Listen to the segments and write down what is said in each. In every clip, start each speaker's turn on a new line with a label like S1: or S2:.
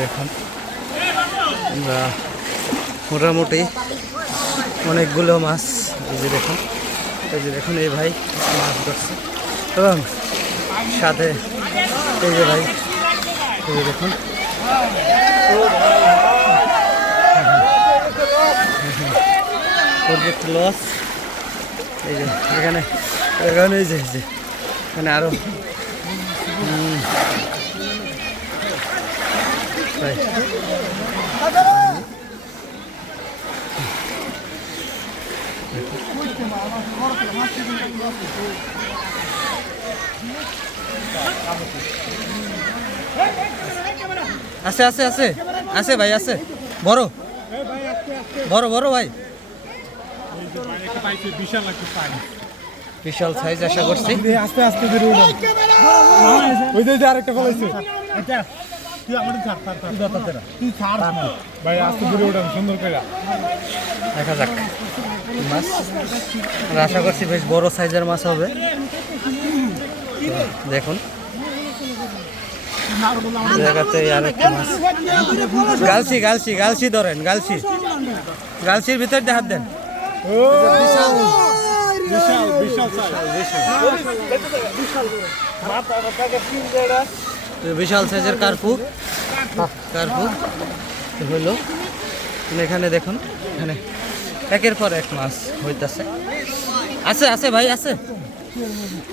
S1: দেখুন আমরা মোটামুটি অনেকগুলো মাছ এই যে দেখুন, এই যে দেখুন, এই ভাই মাছ ধরছে। এবং সাথে এই যে ভাই, এই যে দেখুন। লস এই যে এখানে এখানে এই যে এখানে আরও আছে আছে আছে আছে ভাই, আছে। বড়। বড় বড় ভাই।
S2: বিশাল
S1: সাইজ আশা করছি।
S2: আস্তে আস্তে ওই যে আরেকটা ফলাইছে তুই আমার ছাড় ছাড় তুই ছাড় তুই ছাড়। ভাই আস্তে ধরে উঠান সুন্দর করে
S1: দেখা যাক। মাছ? আর আশা করছি বেশ বড় সাইজের মাছ হবে। দেখুন। জায়গাতে আর একটা মাছ। গালসি গালসি গালসি ধরেন গালসি গালসির ভিতর দিয়ে হাত দেন।
S2: ও! বিশাল বিশাল বিশাল।
S1: বিশাল সাইজের কার্পু। কার্পু হইল। এখানে দেখুন, এখানে একের পর এক মাছ হইতাছে। আছে আছে ভাই, আছে।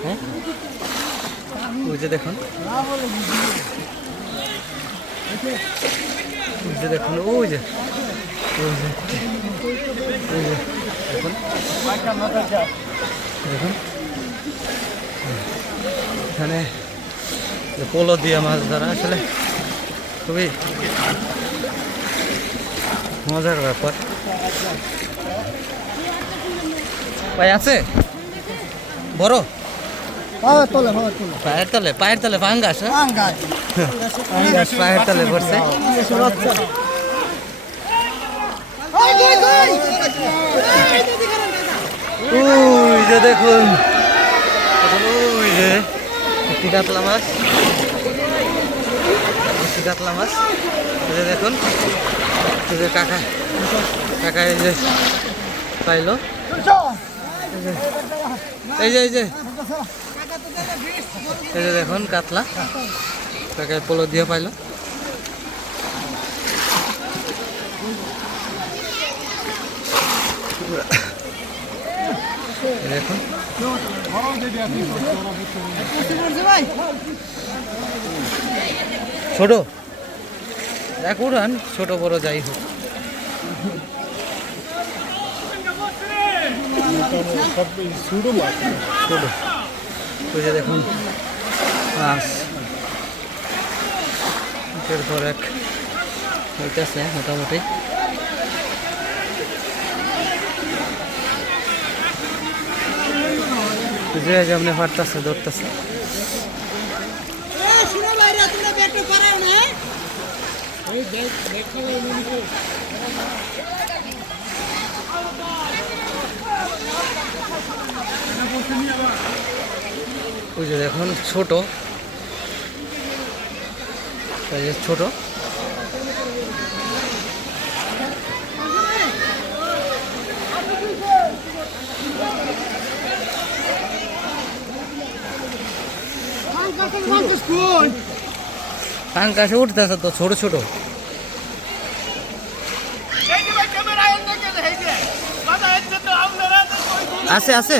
S1: হ্যাঁ? যে দেখুন। যে দেখুন ওই যে, দেখুন। দেখুন। এখানে পোলো দিয়ে মাছ ধরা আসলে খুবই মজার ব্যাপার। ভাই আছে? বড়? পায়ের তলে পায়ের তলে। হ্যাঁ? পাঙ্গাস পায়ের তলে পড়ছে। ওই যে দেখুন দেখুন ওই যে কাতলা মাছ। একটি কাতলা মাছ যে দেখুন কাকা কাকা এই যে পাইলো। এই যে এই যে এই যে দেখুন, কাতলা। কাকায় পোলো দিয়ে পাইলো। দেখুন। ছোট? এক উড়ান, ছোট, বড়, যাই হোক। দেখুন পর এক হইতেছে মোটামুটি। যে যেমনি ফাটতেছে ধরতেছে ওই যে দেখুন ছোট। ছোট। আকাশে উঠতেছে তো ছোট ছোট। আছে আছে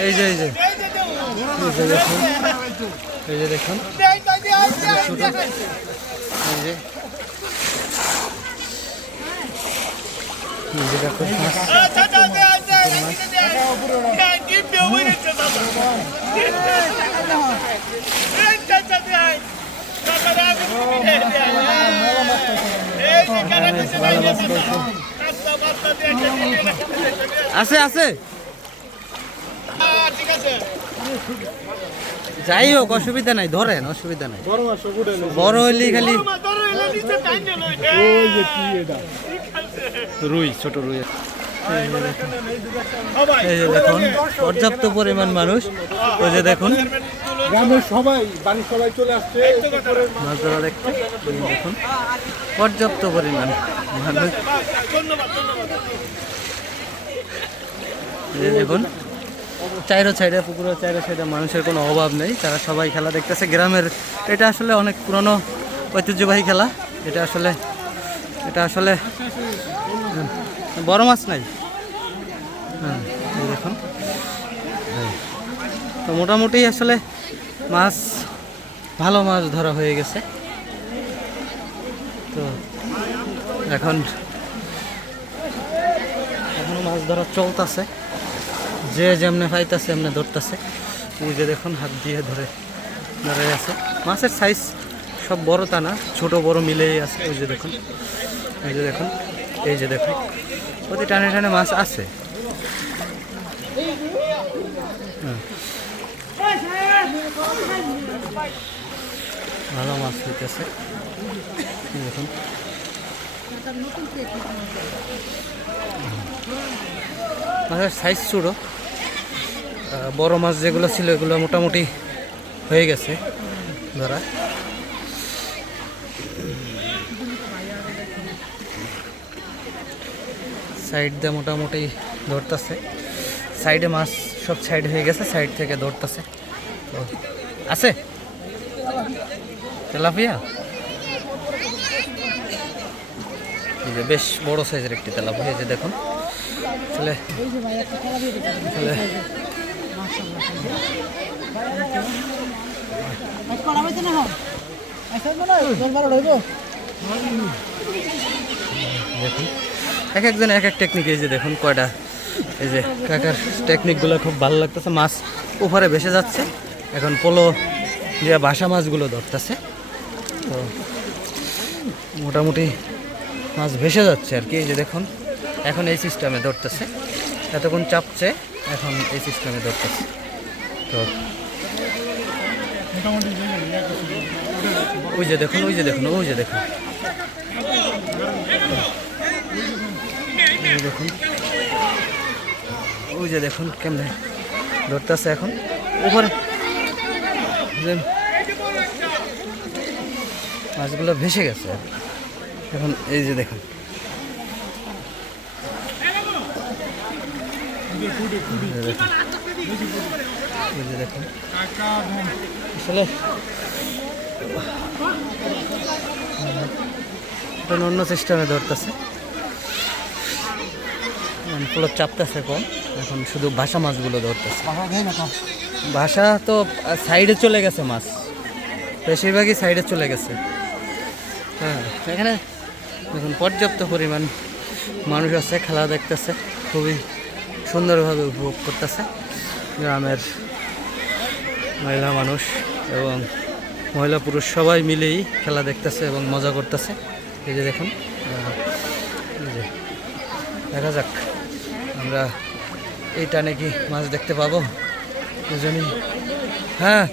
S1: এই যে এই যে এই যে দেখুন এই যে আছে আছে। যাই হোক অসুবিধা নাই ধরেন অসুবিধা নাই।
S2: বড়
S1: হইলে খালি রুই ছোট রুই। এই যে দেখুন পর্যাপ্ত পরিমাণ মানুষ। ওই যে দেখুন।
S2: গ্রামের সবাই বাড়ির সবাই চলে আসছে।
S1: মাছ ধরা দেখতে দেখুন। পর্যাপ্ত পরিমাণ মানুষ। দেখুন চাইরো সাইডে পুকুরের চাইরো সাইডে মানুষের কোনো অভাব নেই। তারা সবাই খেলা দেখতেছে। গ্রামের এটা আসলে অনেক পুরনো ঐতিহ্যবাহী খেলা। এটা আসলে এটা আসলে বড় মাছ নাই? হ্যাঁ এই দেখুন। তো মোটামুটি আসলে মাছ ভালো মাছ ধরা হয়ে গেছে। তো এখন এখনও মাছ ধরা চলতেছে। যে যেমনে পাইতেছে এমনি ধরতেছে। ওই যে দেখুন হাত দিয়ে ধরে ধরে আছে। মাছের সাইজ সব বড় তা না ছোট বড় মিলেই আছে। ওই যে দেখুন এই যে দেখুন এই যে দেখুন। প্রতি টানে টানে মাছ আছে। হ্যাঁ। ভালো মাছ হইতেছে। দেখুন। মাছের সাইজ ছোটো। বড় মাছ যেগুলো ছিল এগুলো মোটামুটি হয়ে গেছে ধরা। সাইড দিয়ে মোটামুটি ধরতেছে সাইডে মাছ সব সাইড হয়ে গেছে সাইড থেকে ধরতেছে তো আছে? তেলাপিয়া? এই যে বেশ বড় সাইজের একটি তেলাপিয়া এই যে দেখুন।
S3: হইব
S1: দেখুন। এক একজন এক এক টেকনিক এই যে দেখুন কয়টা, এই যে কাকার টেকনিকগুলো খুব ভালো লাগতেছে। মাছ উপরে ভেসে যাচ্ছে, এখন পোলো দিয়ে বাসা মাছগুলো ধরতেছে। তো মোটামুটি মাছ ভেসে যাচ্ছে আর কি, এই যে দেখুন, এখন এই সিস্টেমে ধরতেছে। এতক্ষণ চাপছে, এখন এই সিস্টেমে ধরতেছে। তো ওই যে দেখুন, ওই যে দেখুন, ওই যে দেখুন। দেখুন। ওই যে দেখুন কেমনে ধরতেছে এখন। উপরে। মাছগুলো ভেসে গেছে। এখন এই যে দেখুন। দেখুন। আসলে অন্য সিস্টেমে ধরতেছে। পুরো চাপতেছে কম। এখন শুধু ভাষা মাছগুলো ধরতেছে। ভাষা তো সাইডে চলে গেছে মাছ। বেশিরভাগই সাইডে চলে গেছে। হ্যাঁ এখানে দেখুন পর্যাপ্ত পরিমাণ মানুষ আছে খেলা দেখতেছে। খুবই সুন্দরভাবে উপভোগ করতেছে। গ্রামের মহিলা মানুষ এবং মহিলা পুরুষ সবাই মিলেই খেলা দেখতেছে এবং মজা করতেছে। এই যে দেখুন দেখা যাক। আমরা এইটা নাকি মাছ দেখতে পাবো? দুজনই। হ্যাঁ।